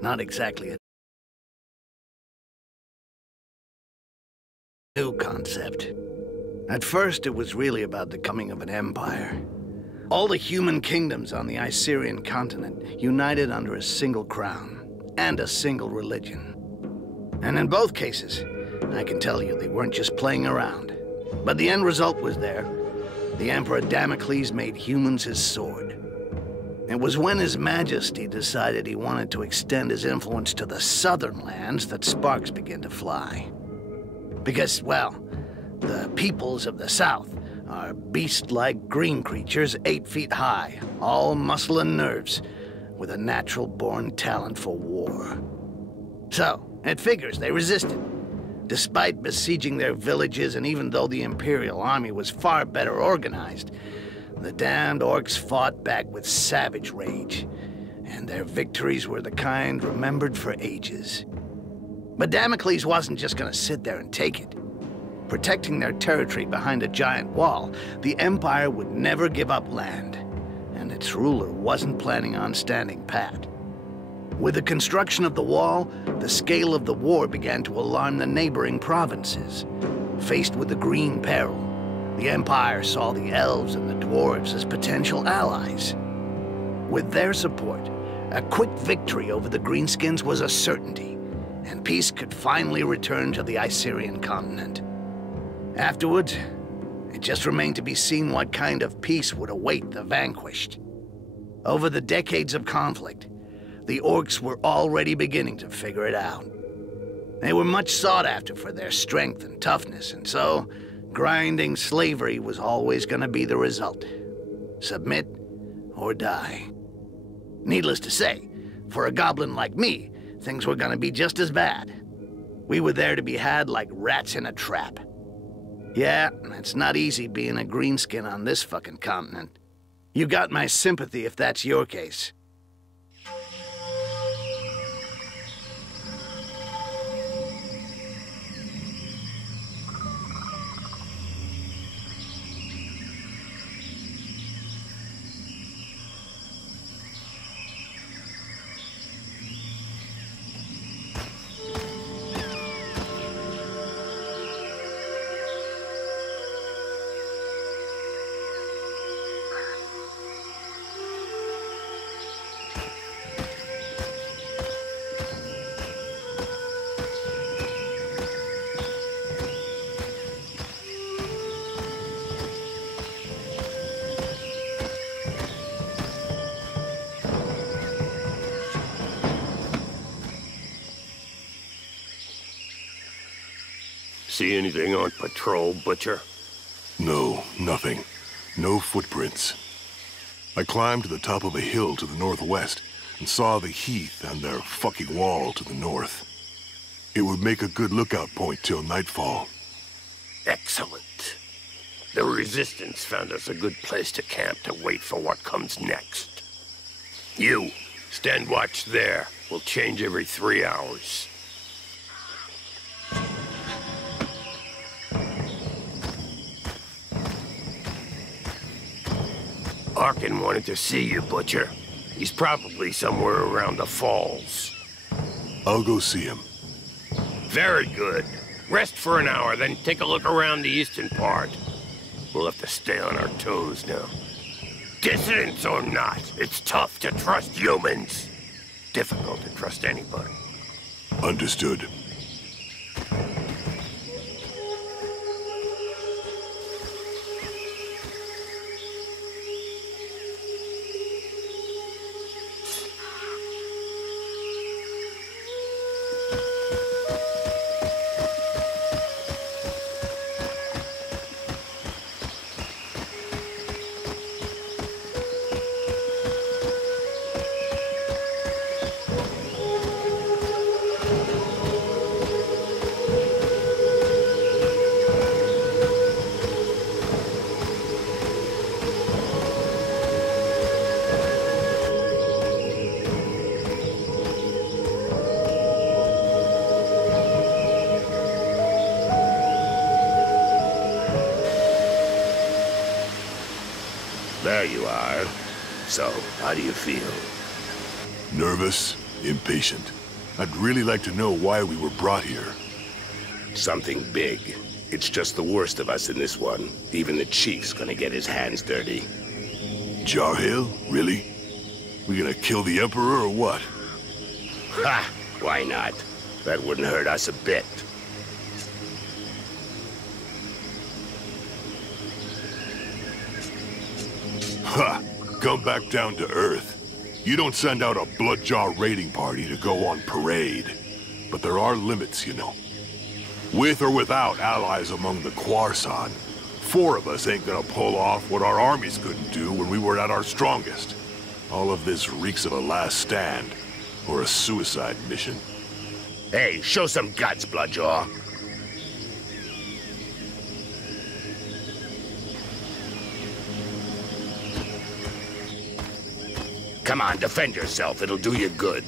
Not exactly a new concept. At first, it was really about the coming of an empire. All the human kingdoms on the Icerian continent united under a single crown and a single religion. And in both cases, I can tell you they weren't just playing around. But the end result was there. The Emperor Damocles made humans his sword. It was when His Majesty decided he wanted to extend his influence to the southern lands that sparks began to fly. Because, well, the peoples of the south are beast-like green creatures 8 feet high, all muscle and nerves, with a natural-born talent for war. So, it figures they resisted. Despite besieging their villages, and even though the Imperial army was far better organized, the damned orcs fought back with savage rage, and their victories were the kind remembered for ages. But Damocles wasn't just gonna sit there and take it. Protecting their territory behind a giant wall, the Empire would never give up land, and its ruler wasn't planning on standing pat. With the construction of the wall, the scale of the war began to alarm the neighboring provinces. Faced with the Green Peril, the Empire saw the elves and the dwarves as potential allies. With their support, a quick victory over the Greenskins was a certainty, and peace could finally return to the Icerian continent. Afterwards, it just remained to be seen what kind of peace would await the vanquished. Over the decades of conflict, the orcs were already beginning to figure it out. They were much sought after for their strength and toughness, and so grinding slavery was always going to be the result. Submit or die. Needless to say, for a goblin like me, things were going to be just as bad. We were there to be had like rats in a trap. Yeah, it's not easy being a greenskin on this fucking continent. You got my sympathy if that's your case. See anything on patrol, Butcher? No, nothing. No footprints. I climbed to the top of a hill to the northwest and saw the heath and their fucking wall to the north. It would make a good lookout point till nightfall. Excellent. The Resistance found us a good place to camp to wait for what comes next. You, stand watch there. We'll change every 3 hours. Arkin wanted to see you, Butcher. He's probably somewhere around the falls. I'll go see him. Very good. Rest for an hour, then take a look around the eastern part. We'll have to stay on our toes now. Dissidents or not, it's tough to trust humans. Difficult to trust anybody. Understood. There you are. So, how do you feel? Nervous Impatient. I'd really like to know why we were brought here. Something big. It's just the worst of us in this one. Even the chief's gonna get his hands dirty. Jarhill? Really? We gonna kill the Emperor or what? Ha! Why not? That wouldn't hurt us a bit. Ha! Come back down to Earth. You don't send out a Bloodjaw raiding party to go on parade. But there are limits, you know. With or without allies among the Quarsan, 4 of us ain't gonna pull off what our armies couldn't do when we were at our strongest. All of this reeks of a last stand, or a suicide mission. Hey, show some guts, Bloodjaw. Come on, defend yourself. It'll do you good.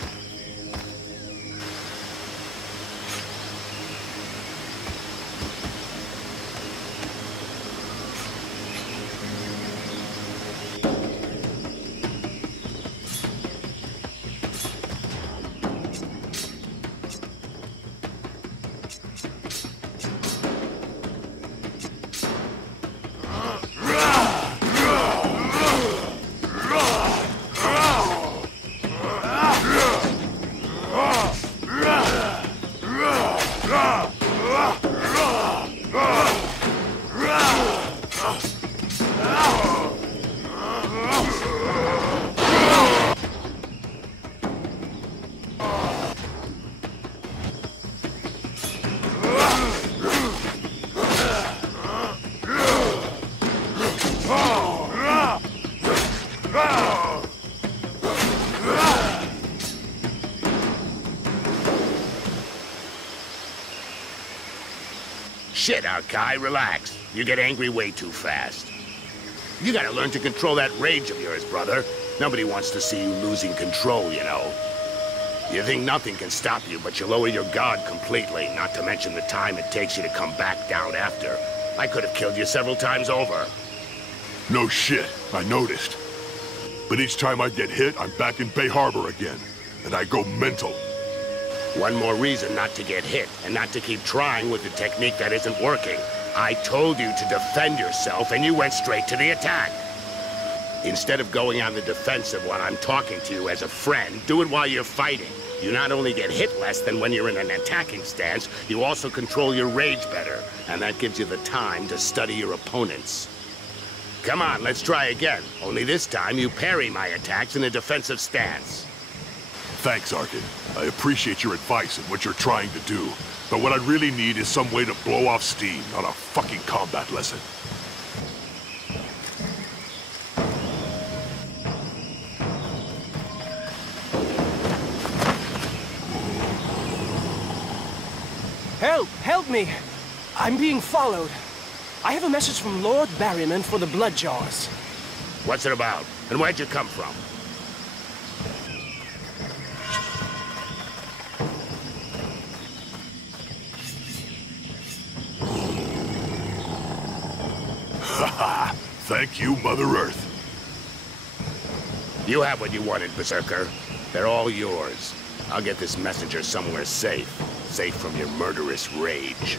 Shit, Arkai, relax. You get angry way too fast. You gotta learn to control that rage of yours, brother. Nobody wants to see you losing control, you know. You think nothing can stop you, but you lower your guard completely, not to mention the time it takes you to come back down after. I could have killed you several times over. No shit, I noticed. But each time I get hit, I'm back in Bay Harbor again. And I go mental. One more reason not to get hit, and not to keep trying with the technique that isn't working. I told you to defend yourself, and you went straight to the attack. Instead of going on the defensive while I'm talking to you as a friend, do it while you're fighting. You not only get hit less than when you're in an attacking stance, you also control your rage better, and that gives you the time to study your opponents. Come on, let's try again. Only this time you parry my attacks in a defensive stance. Thanks, Arkin. I appreciate your advice and what you're trying to do. But what I really need is some way to blow off steam, not a fucking combat lesson. Help! Help me! I'm being followed. I have a message from Lord Barryman for the Bloodjaws. What's it about? And where'd you come from? Haha! Thank you, Mother Earth. You have what you wanted, Berserker. They're all yours. I'll get this messenger somewhere safe. Safe from your murderous rage.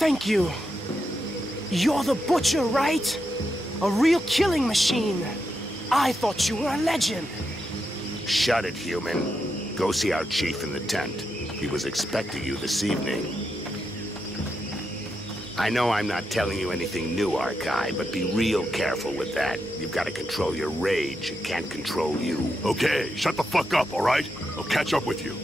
Thank you. You're the butcher, right? A real killing machine. I thought you were a legend. Shut it, human. Go see our chief in the tent. He was expecting you this evening. I know I'm not telling you anything new, Arkai, but be real careful with that. You've got to control your rage. It can't control you. Okay, shut the fuck up, all right? I'll catch up with you.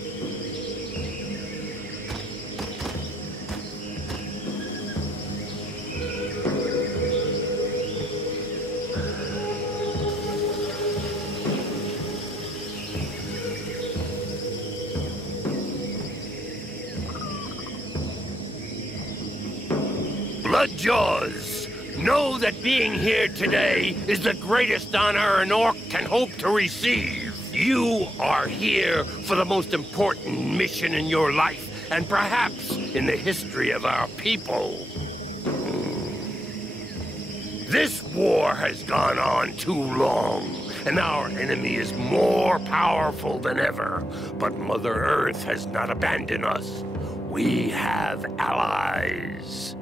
Bloodjaws, know that being here today is the greatest honor an orc can hope to receive. You are here for the most important mission in your life, and perhaps in the history of our people. This war has gone on too long, and our enemy is more powerful than ever. But Mother Earth has not abandoned us. We have allies.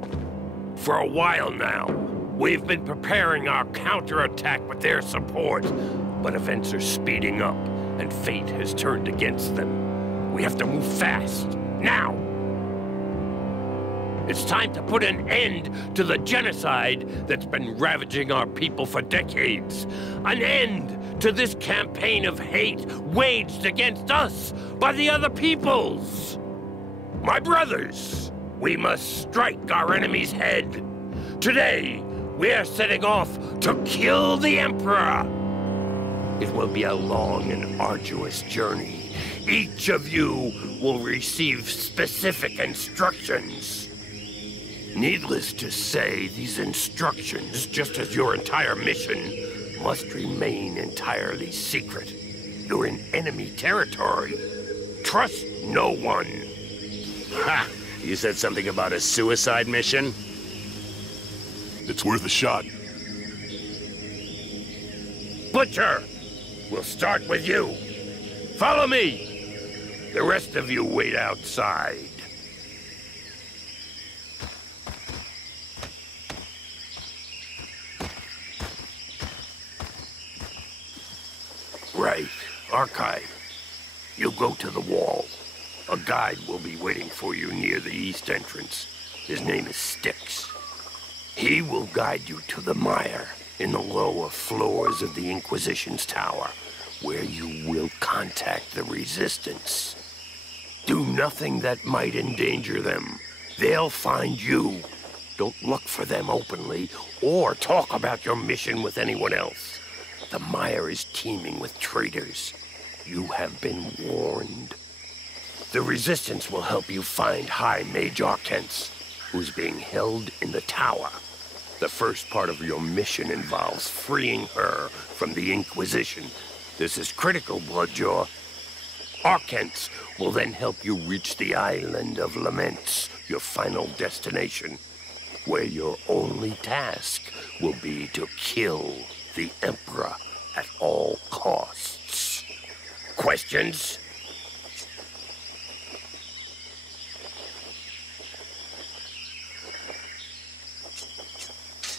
For a while now, we've been preparing our counterattack with their support, but events are speeding up, and fate has turned against them. We have to move fast, now! It's time to put an end to the genocide that's been ravaging our people for decades. An end to this campaign of hate waged against us by the other peoples. My brothers, we must strike our enemy's head. Today, we are setting off to kill the Emperor. It will be a long and arduous journey. Each of you will receive specific instructions. Needless to say, these instructions, just as your entire mission, must remain entirely secret. You're in enemy territory. Trust no one. Ha! You said something about a suicide mission? It's worth a shot. Butcher, we'll start with you. Follow me. The rest of you wait outside. Right. Archive. You go to the wall. A guide will be waiting for you near the east entrance. His name is Styx. He will guide you to the mire in the lower floors of the Inquisition's tower, where you will contact the Resistance. Do nothing that might endanger them. They'll find you. Don't look for them openly, or talk about your mission with anyone else. The mire is teeming with traitors. You have been warned. The Resistance will help you find High Mage Arcens, who's being held in the tower. The first part of your mission involves freeing her from the Inquisition. This is critical, Bloodjaw. Arcens will then help you reach the Island of Laments, your final destination, where your only task will be to kill the Emperor at all costs. Questions?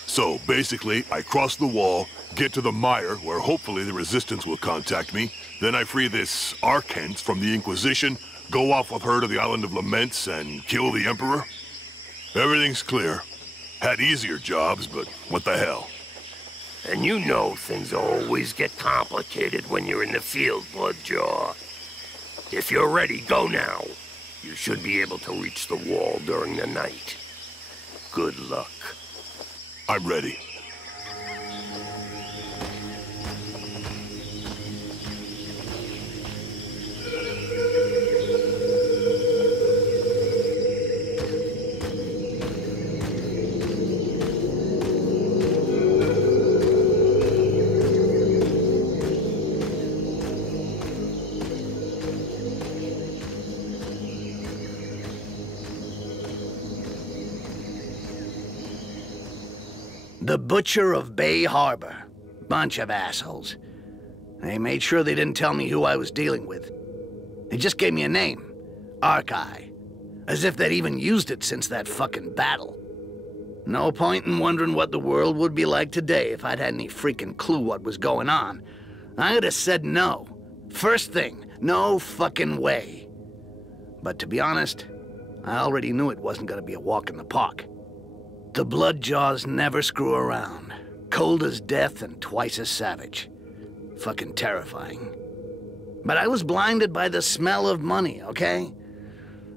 So, basically, I cross the wall, get to the mire, where hopefully the Resistance will contact me, then I free this Arcens from the Inquisition, go off with her to the Island of Laments, and kill the Emperor? Everything's clear. Had easier jobs, but what the hell? And you know things always get complicated when you're in the field, Bloodjaw. If you're ready, go now. You should be able to reach the wall during the night. Good luck. I'm ready. The Butcher of Bay Harbor. Bunch of assholes. They made sure they didn't tell me who I was dealing with. They just gave me a name. Arkai. As if they'd even used it since that fucking battle. No point in wondering what the world would be like today if I'd had any freaking clue what was going on. I'd have said no. First thing, no fucking way. But to be honest, I already knew it wasn't gonna be a walk in the park. The Bloodjaws never screw around. Cold as death and twice as savage. Fucking terrifying. But I was blinded by the smell of money, okay?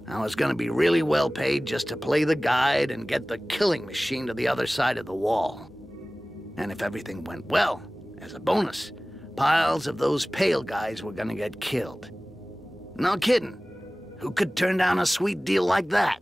I was gonna be really well paid just to play the guide and get the killing machine to the other side of the wall. And if everything went well, as a bonus, piles of those pale guys were gonna get killed. No kidding. Who could turn down a sweet deal like that?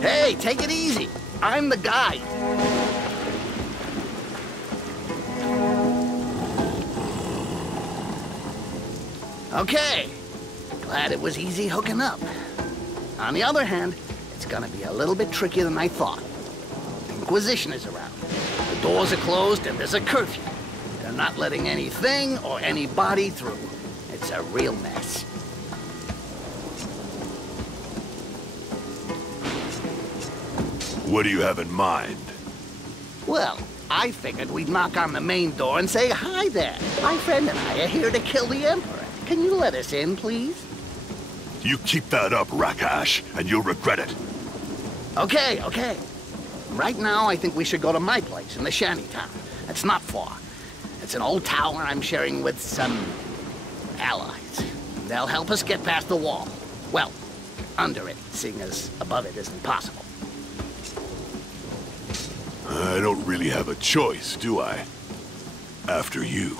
Hey, take it easy. I'm the guide. Okay. Glad it was easy hooking up. On the other hand, it's gonna be a little bit trickier than I thought. The Inquisition is around. The doors are closed and there's a curfew. They're not letting anything or anybody through. It's a real mess. What do you have in mind? Well, I figured we'd knock on the main door and say, "Hi there. My friend and I are here to kill the Emperor. Can you let us in, please?" You keep that up, Rakash, and you'll regret it. Okay, okay. Right now, I think we should go to my place in the shantytown. It's not far. It's an old tower I'm sharing with some allies. They'll help us get past the wall. Well, under it, seeing as above it isn't possible. I don't really have a choice, do I? After you.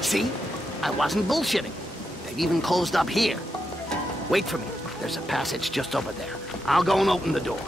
See? I wasn't bullshitting. They've even closed up here. Wait for me. There's a passage just over there. I'll go and open the door.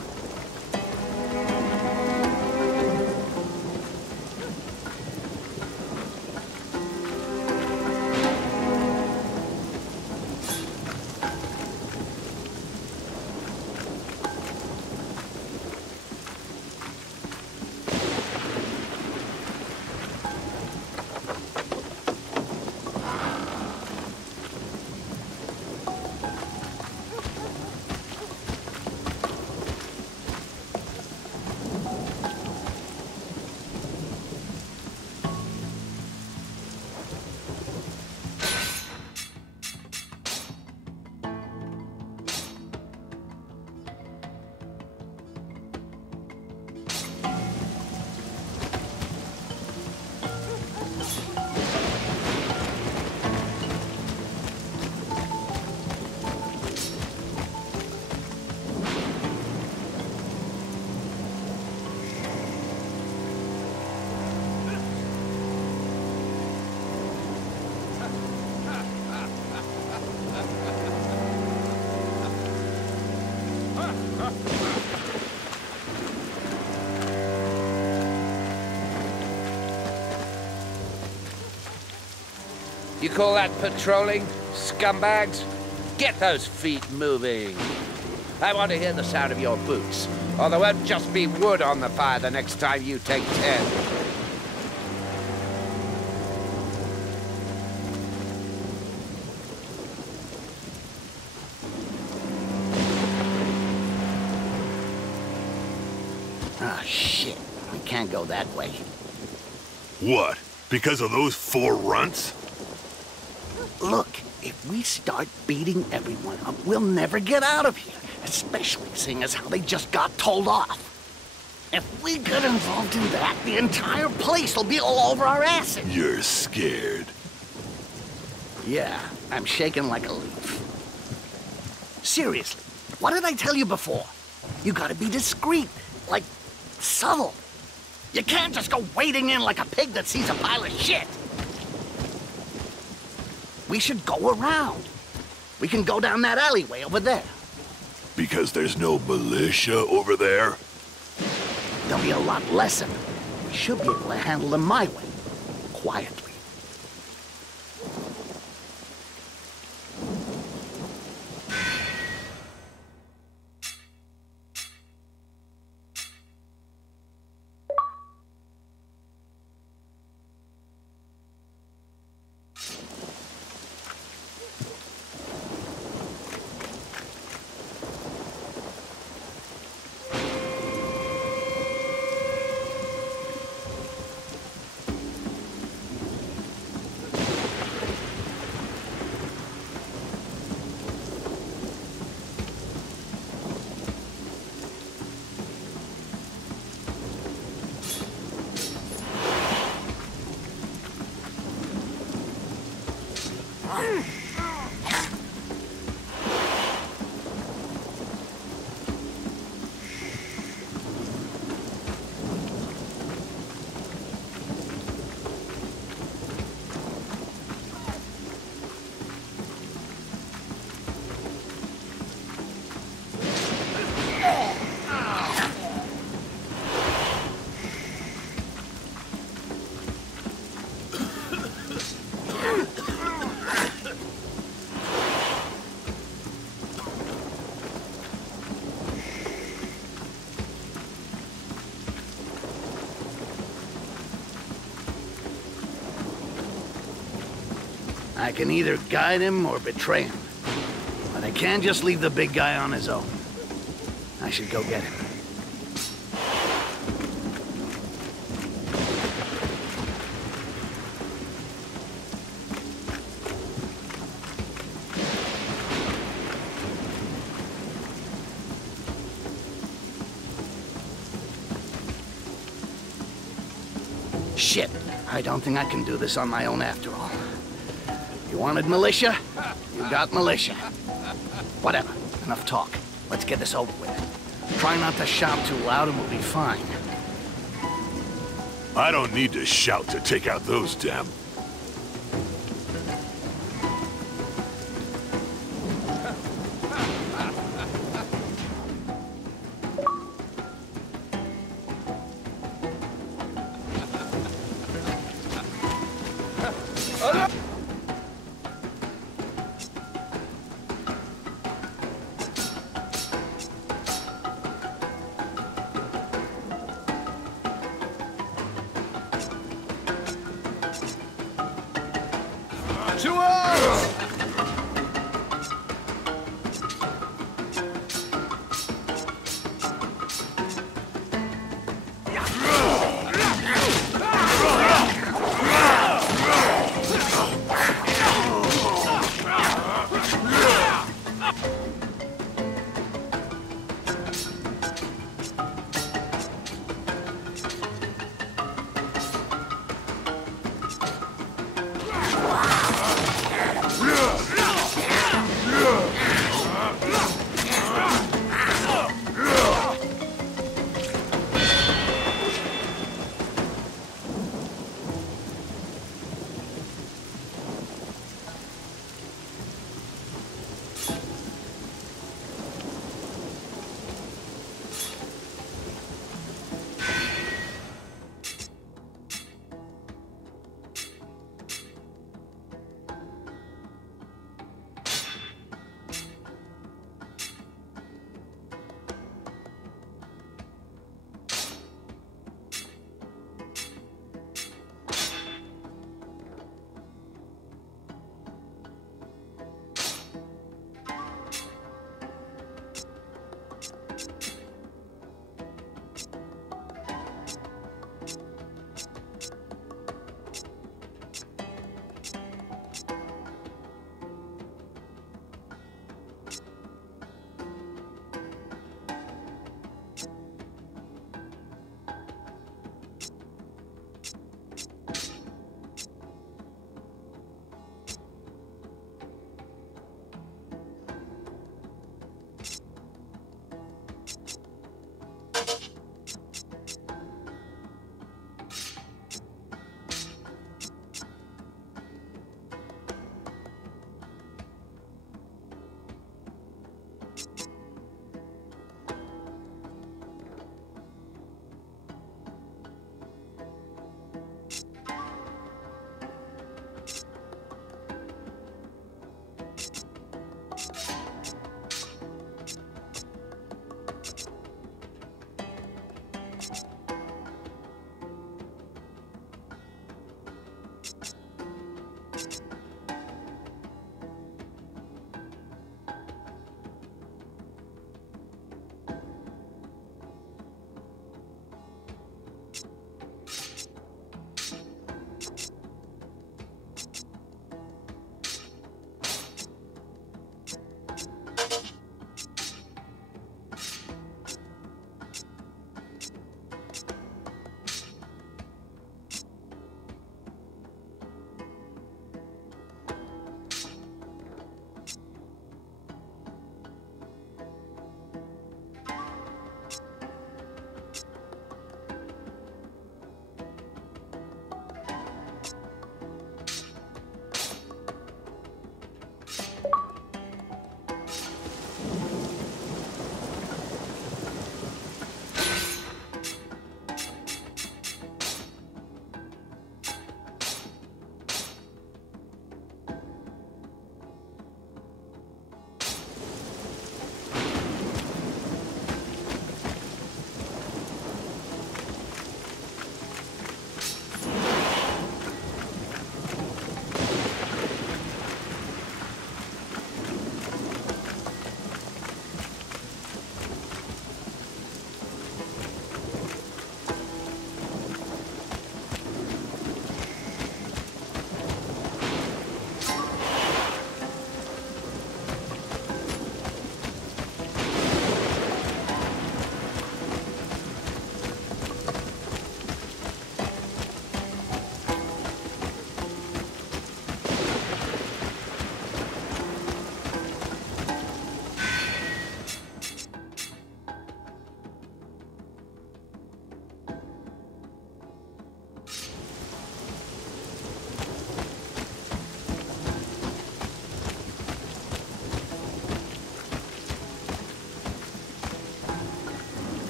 You call that patrolling, scumbags? Get those feet moving. I want to hear the sound of your boots, or there won't just be wood on the fire the next time you take 10. Ah, shit. We can't go that way. What? Because of those 4 runts? Look, if we start beating everyone up, we'll never get out of here. Especially seeing as how they just got told off. If we get involved in that, the entire place will be all over our asses. You're scared. Yeah, I'm shaking like a leaf. Seriously, what did I tell you before? You gotta be discreet, like subtle. You can't just go wading in like a pig that sees a pile of shit. We should go around. We can go down that alleyway over there. Because there's no militia over there? There'll be a lot less of them. We should be able to handle them my way. Quietly. I can either guide him or betray him. But I can't just leave the big guy on his own. I should go get him. Shit, I don't think I can do this on my own after all. You wanted militia? You got militia. Whatever, enough talk. Let's get this over with. Try not to shout too loud and we'll be fine. I don't need to shout to take out those damn...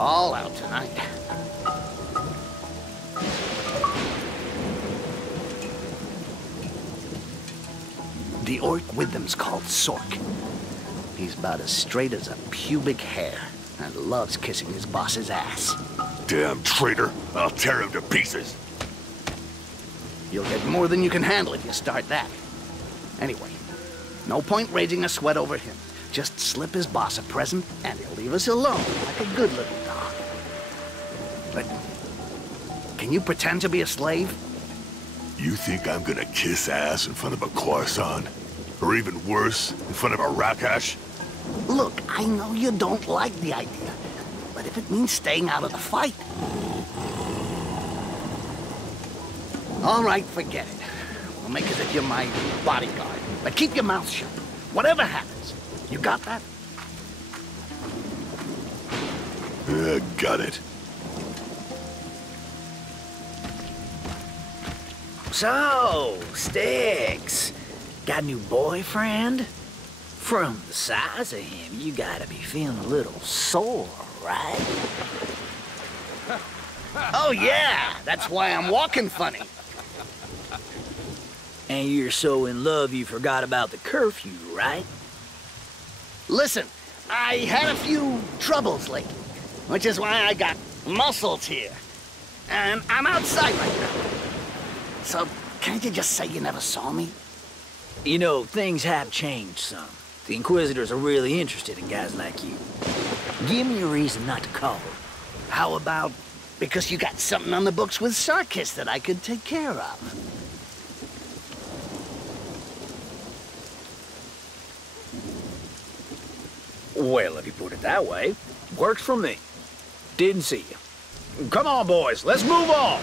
all out tonight. The orc with them's called Sork. He's about as straight as a pubic hair and loves kissing his boss's ass. Damn traitor. I'll tear him to pieces. You'll get more than you can handle if you start that. Anyway, no point raising a sweat over him. Just slip his boss a present and he'll leave us alone like a good little dog. But can you pretend to be a slave? You think I'm gonna kiss ass in front of a Khorasan? Or even worse, in front of a Rakash? Look, I know you don't like the idea, but if it means staying out of the fight... All right, forget it. We'll make as if you're my bodyguard, but keep your mouth shut. Whatever happens. You got that? Got it. So, Sticks, got a new boyfriend? From the size of him, you gotta be feeling a little sore, right? Oh yeah, that's why I'm walking funny. And you're so in love you forgot about the curfew, right? Listen, I had a few troubles lately, which is why I got muscles here. And I'm outside right now. So, can't you just say you never saw me? You know, things have changed some. The Inquisitors are really interested in guys like you. Give me a reason not to call. How about because you got something on the books with Sarkis that I could take care of? Well, if you put it that way, works for me. Didn't see you. Come on, boys, let's move on!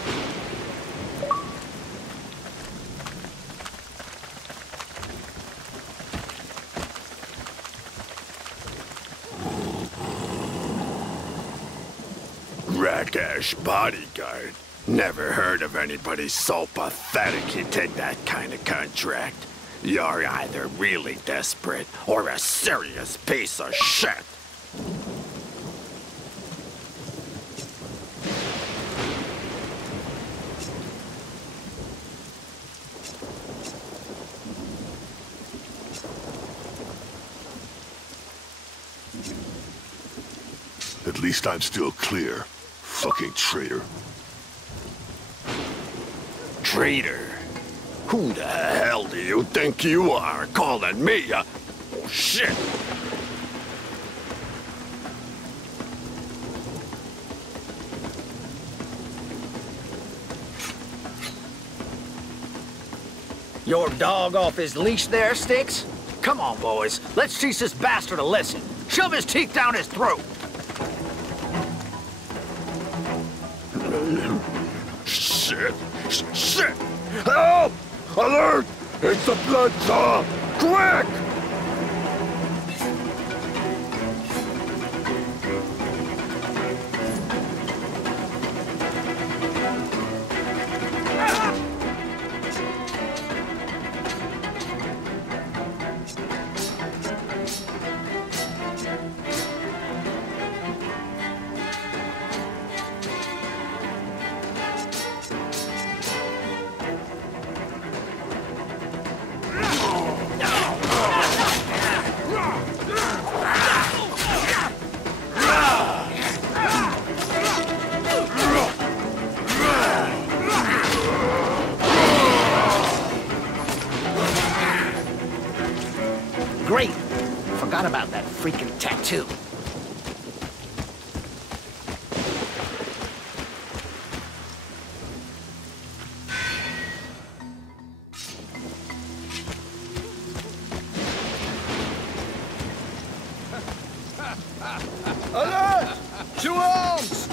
Rakash bodyguard. Never heard of anybody so pathetic he'd take that kind of contract. You're either really desperate or a serious piece of shit. At least I'm still clear. Fucking traitor. Traitor? Who the hell do you think you are, calling me a... Oh, shit! Your dog off his leash there, Sticks? Come on, boys. Let's teach this bastard a lesson. Shove his teeth down his throat. Shit! Shit! Help! Alert! It's the blood saw! Quick! Great. Forgot about that freaking tattoo. Alert! To arms!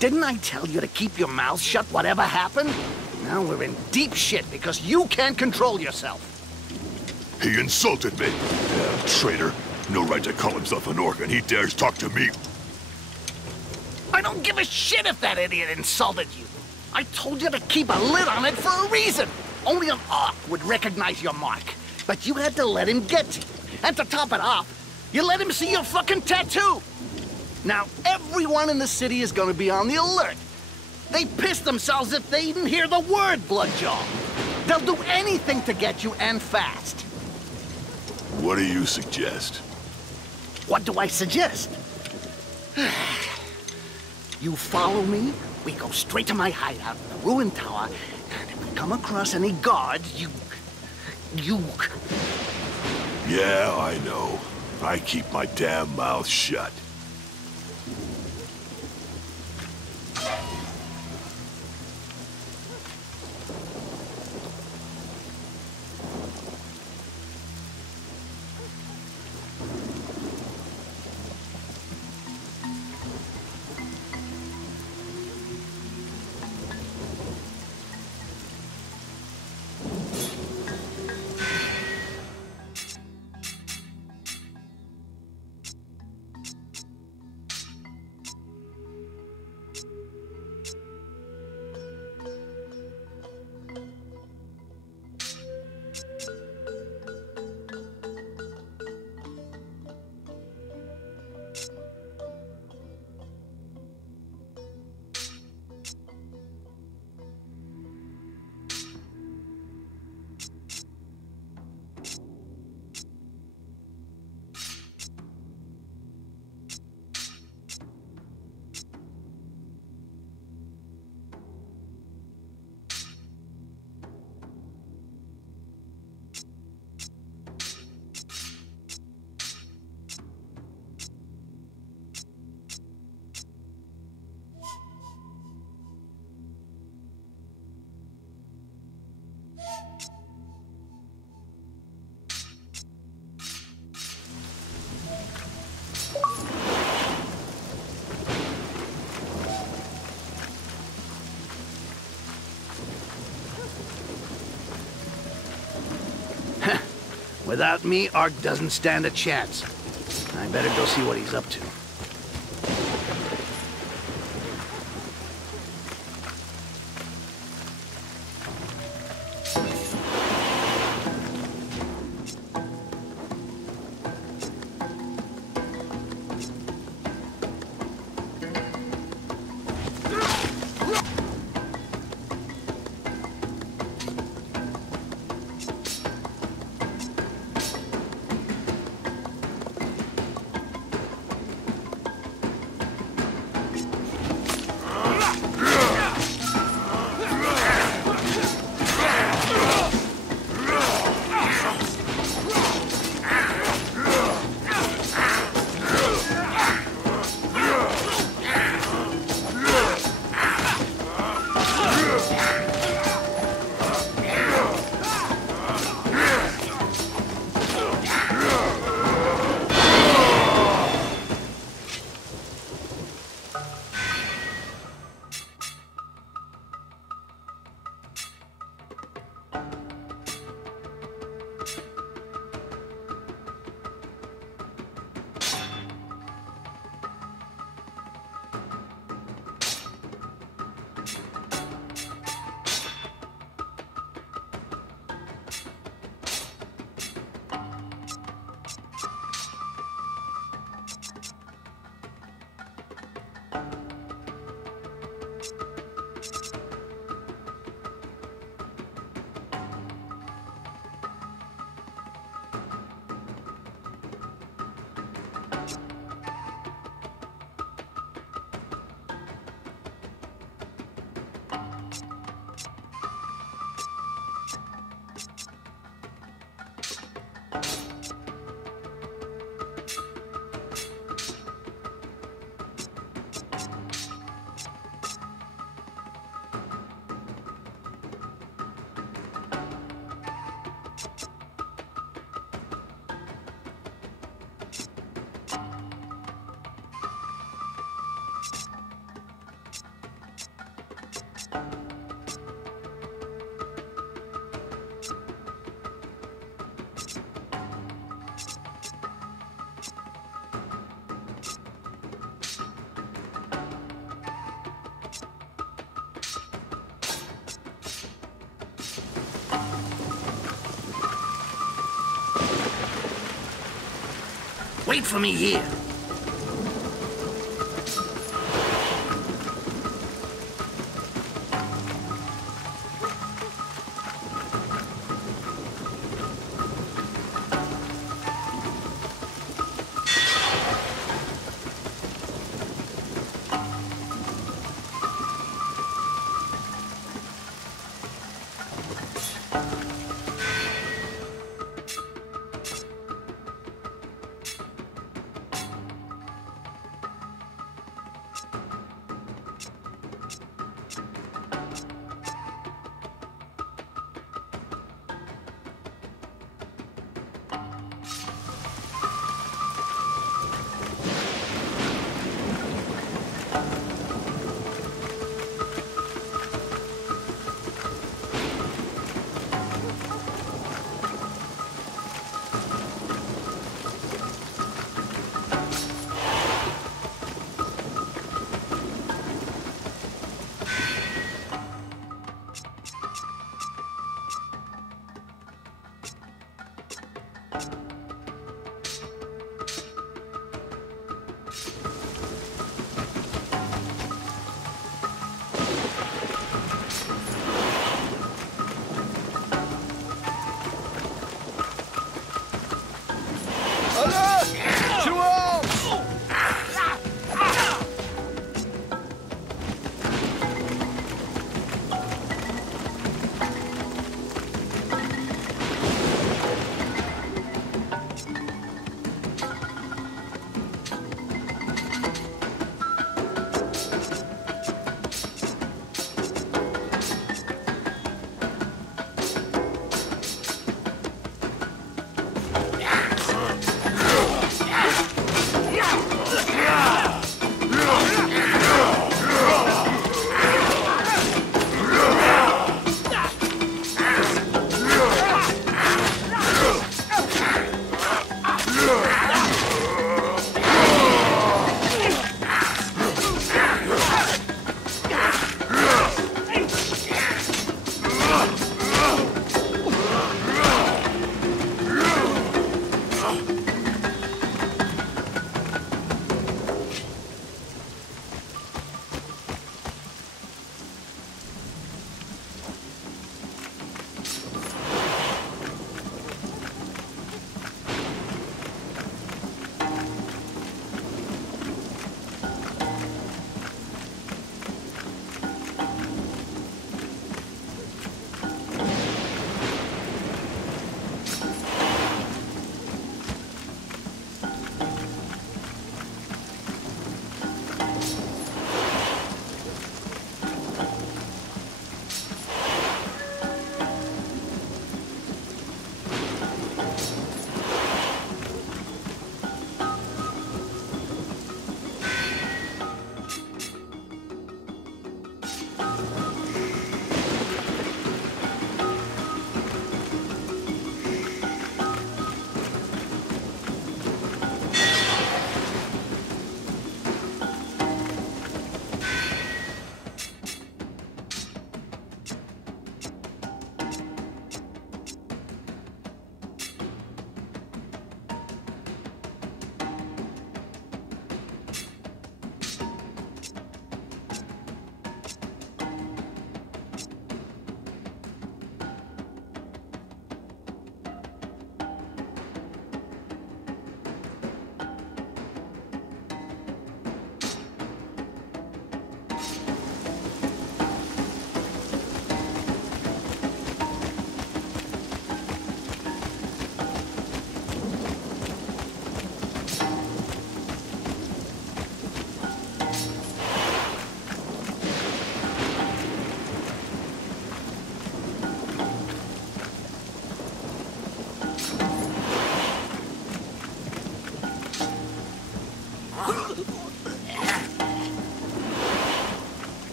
Didn't I tell you to keep your mouth shut whatever happened? Now we're in deep shit because you can't control yourself. He insulted me. Damn traitor. No right to call himself an orc, and he dares talk to me. I don't give a shit if that idiot insulted you. I told you to keep a lid on it for a reason. Only an orc would recognize your mark. But you had to let him get to you. And to top it off, you let him see your fucking tattoo. Now, everyone in the city is gonna be on the alert. They piss themselves if they even hear the word Bloodjaw. They'll do anything to get you, and fast. What do you suggest? What do I suggest? You follow me, we go straight to my hideout in the ruined tower, and if we come across any guards, you... Yeah, I know. I keep my damn mouth shut. Without me, Ark doesn't stand a chance. I better go see what he's up to. Wait for me here.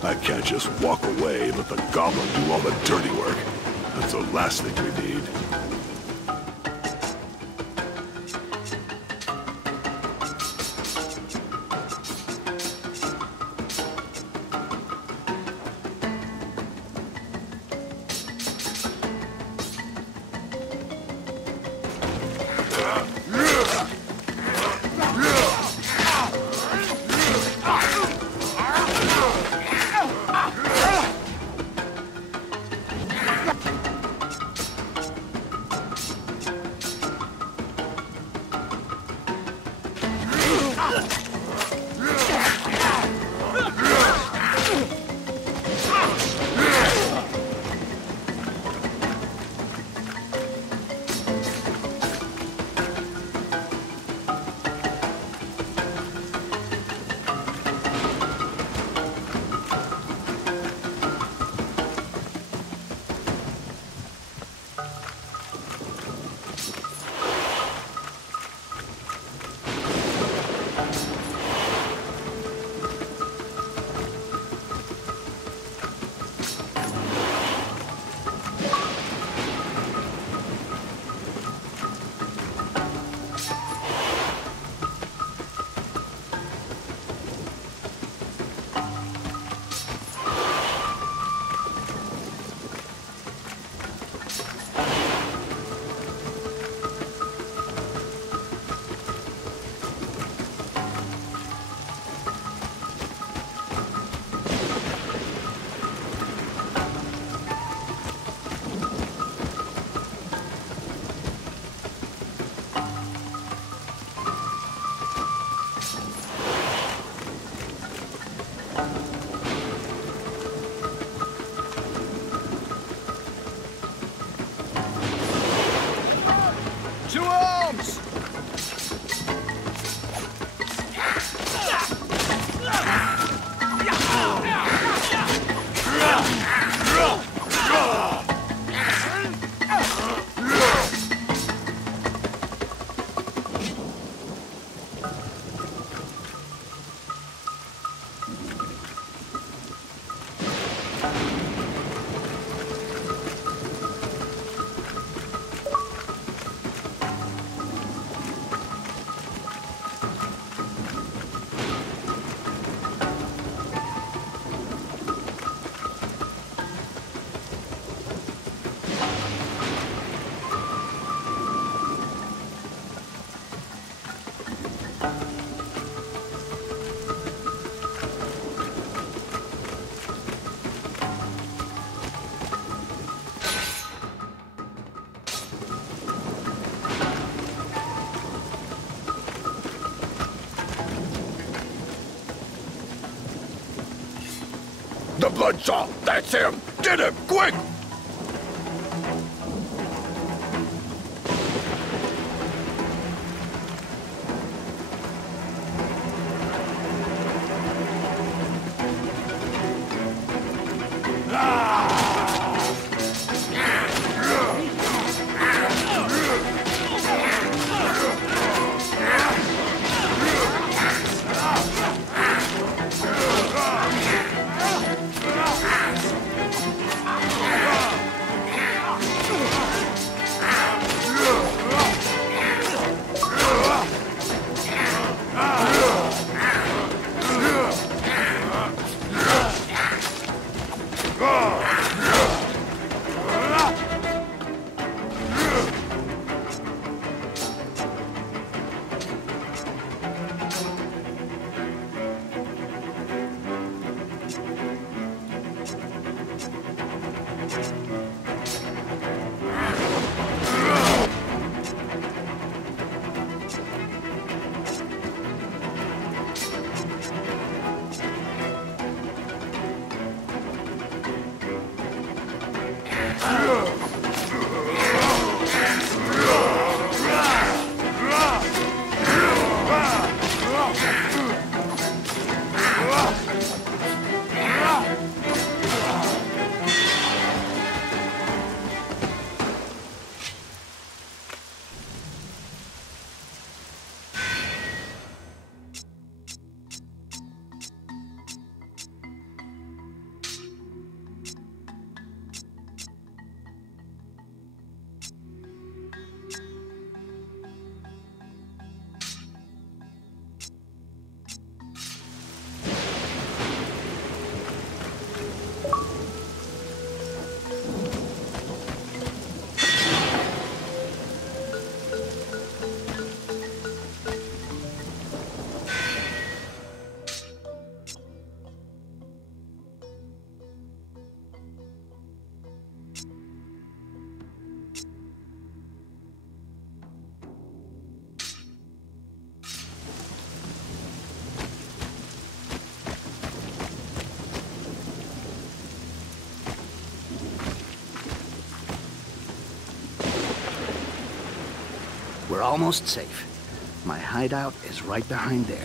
I can't just walk away and let the goblin do all the dirty work. That's the last thing we need. To arms! The Bloodsaw! That's him! Get him, quick! We're almost safe. My hideout is right behind there.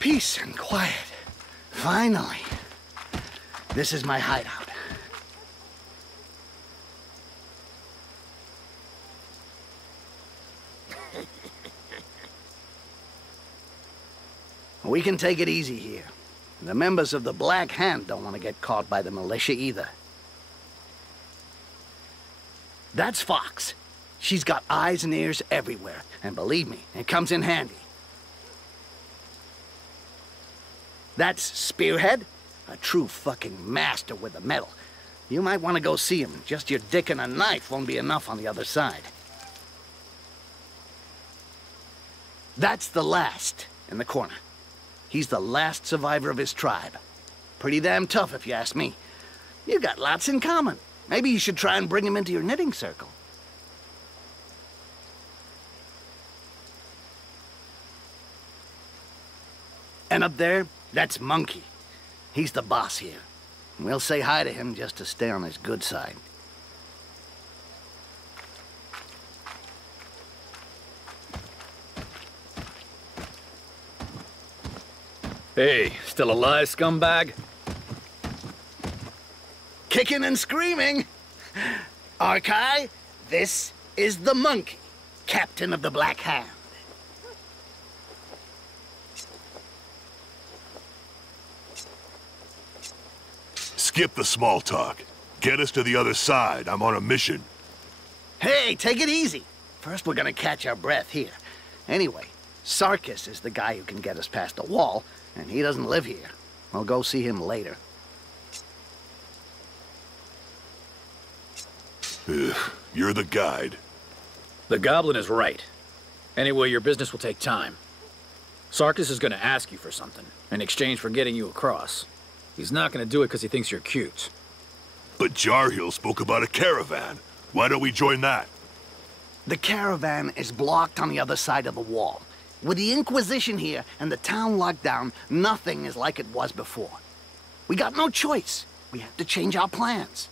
Peace and quiet. Finally. This is my hideout. We can take it easy here. The members of the Black Hand don't want to get caught by the militia either. That's Fox. She's got eyes and ears everywhere, and believe me, it comes in handy. That's Spearhead, a true fucking master with the metal. You might want to go see him. Just your dick and a knife won't be enough on the other side. That's the Last in the corner. He's the last survivor of his tribe. Pretty damn tough, if you ask me. You got lots in common. Maybe you should try and bring him into your knitting circle. And up there, that's Monkey. He's the boss here. We'll say hi to him just to stay on his good side. Hey, still alive, scumbag? Kicking and screaming. Arkai, this is the Monkey, captain of the Black Hand. Skip the small talk. Get us to the other side. I'm on a mission. Hey, take it easy. First, we're gonna catch our breath here. Anyway, Sarkis is the guy who can get us past the wall, and he doesn't live here. We'll go see him later. Ugh, you're the guide. The Goblin is right. Anyway, your business will take time. Sarkis is gonna ask you for something, in exchange for getting you across. He's not gonna do it because he thinks you're cute. But Jarhill spoke about a caravan. Why don't we join that? The caravan is blocked on the other side of the wall. With the Inquisition here and the town locked down, nothing is like it was before. We got no choice. We have to change our plans.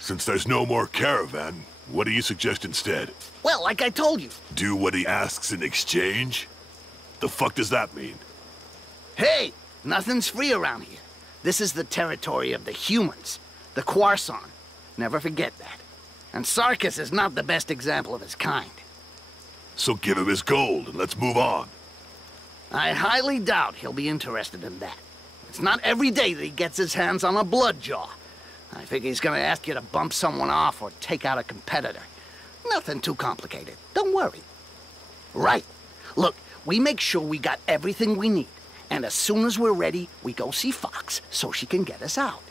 Since there's no more caravan, what do you suggest instead? Well, like I told you. Do what he asks in exchange? The fuck does that mean? Hey, nothing's free around here. This is the territory of the humans, the Quarson. Never forget that. And Sarkis is not the best example of his kind. So give him his gold and let's move on. I highly doubt he'll be interested in that. It's not every day that he gets his hands on a bloodjaw. I figure he's gonna ask you to bump someone off or take out a competitor. Nothing too complicated. Don't worry. Right. Look, we make sure we got everything we need. And as soon as we're ready, we go see Fox so she can get us out.